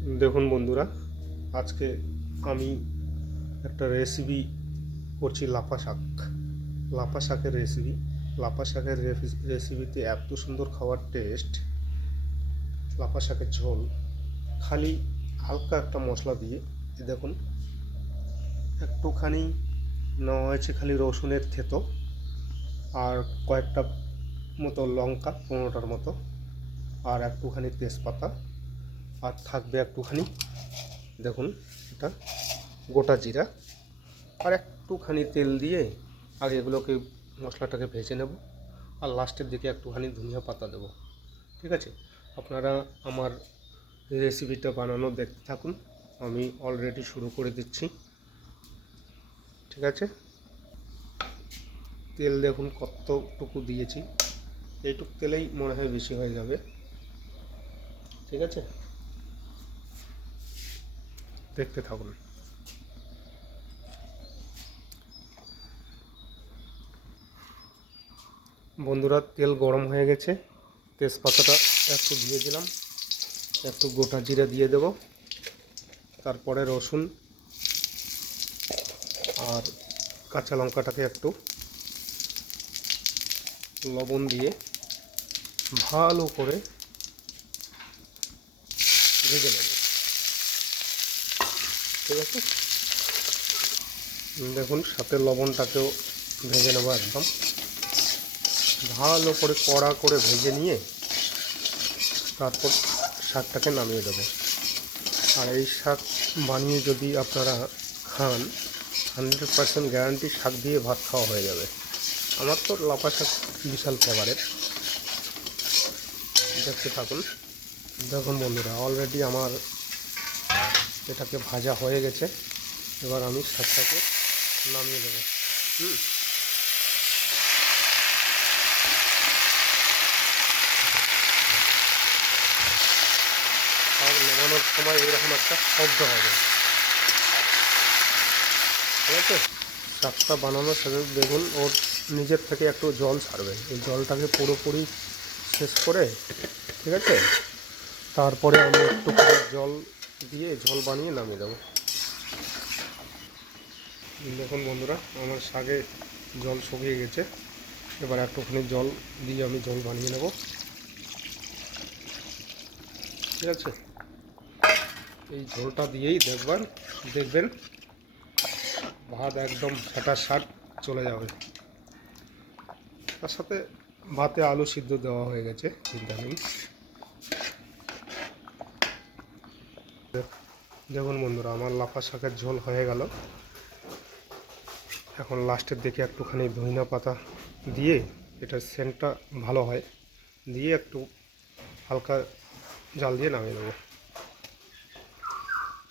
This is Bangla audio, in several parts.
দেখুন বন্ধুরা, আজকে আমি একটা রেসিপি করছি লাফা শাকের রেসিপি। লাফা শাকের রেসিপিতে এত সুন্দর খাওয়ার টেস্ট। লাফা শাকের ঝোল খালি হালকা একটা মশলা দিয়ে, দেখুন একটুখানি নেওয়া হয়েছে খালি রসুনের থেতো, আর কয়েকটা মতো লঙ্কা, 15টার মতো, আর একটুখানি তেজপাতা, আর থাকবে একটুখানি, দেখুন এটা গোটা জিরা, আর একটুখানি তেল দিয়ে আগে এগুলোকে মশলাটাকে ভেজে নেব, আর লাস্টের দিকে একটুখানি ধনিয়া পাতা দেবো। ঠিক আছে, আপনারা আমার রেসিপিটা বানানো দেখতে থাকুন। আমি অলরেডি শুরু করে দিচ্ছি। ঠিক আছে, তেল দেখুন কতটুকু দিয়েছি, এইটুকু তেলেই মনে হয় বেশি হয়ে যাবে। ঠিক আছে, দেখতে থাকুন। বন্ধুরা, তেল গরম হয়ে গেছে, তেজপাতাটা একটু দিয়ে দিলাম, একটু গোটা জিরা দিয়ে দেব, তারপরে রসুন আর কাঁচা লঙ্কাটাকে একটু লবণ দিয়ে ভালো করে ভেজে নেব। ঠিক আছে, দেখুন সাথে লবণটাকেও ভেজে নেব, একদম ভালো করে কড়া করে ভেজে নিয়ে তারপর শাকটাকে নামিয়ে দেবো। আর এই শাক বানিয়ে যদি আপনারা খান, 100% গ্যারান্টি শাক দিয়ে ভাত খাওয়া হয়ে যাবে। আমার তো লাফা শাক বিশাল ফেভারেট। দেখতে থাকুন। দেখুন বন্ধুরা, অলরেডি আমার এটাকে ভাজা হয়ে গেছে। এবার আমি শাকটাকে নামিয়ে দেবো। আর নামানোর সময় এরকম একটা শব্দ হবে। ঠিক আছে, শাকটা বানানোর সাথে দেখুন ওর নিজের থেকে একটু জল ছাড়বে। এই জলটাকে পুরোপুরি শেষ করে, ঠিক আছে, তারপরে আমি একটু করে জল দিয়ে ঝোল বানিয়ে নামিয়ে দেবো। দেখুন বন্ধুরা, আমার শাকে জল শুকিয়ে গেছে। এবার একটুখানি জল দিয়ে আমি ঝোল বানিয়ে নেব। ঠিক আছে, এই ঝোলটা দিয়েই দেখবেন ভাত একদম ফাটাসাট চলে যাবে। তার সাথে ভাতে আলু সিদ্ধ দেওয়া হয়ে গেছে, চিন্তা নেই। দেখুন বন্ধুরা, আমার লাফা শাকের ঝোল হয়ে গেল। এখন লাস্টের দিকে একটুখানি ধনিয়া পাতা দিয়ে, এটার সেন্টটা ভালো হয়, দিয়ে একটু হালকা জাল দিয়ে নামিয়ে দেবো।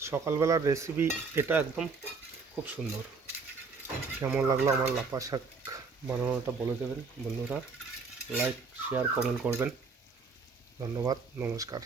সকালবেলার রেসিপি এটা একদম খুব সুন্দর। কেমন লাগলো আমার লাফা শাক বানানোটা বলে দেবেন বন্ধুরা। লাইক, শেয়ার, কমেন্ট করবেন। ধন্যবাদ, নমস্কার।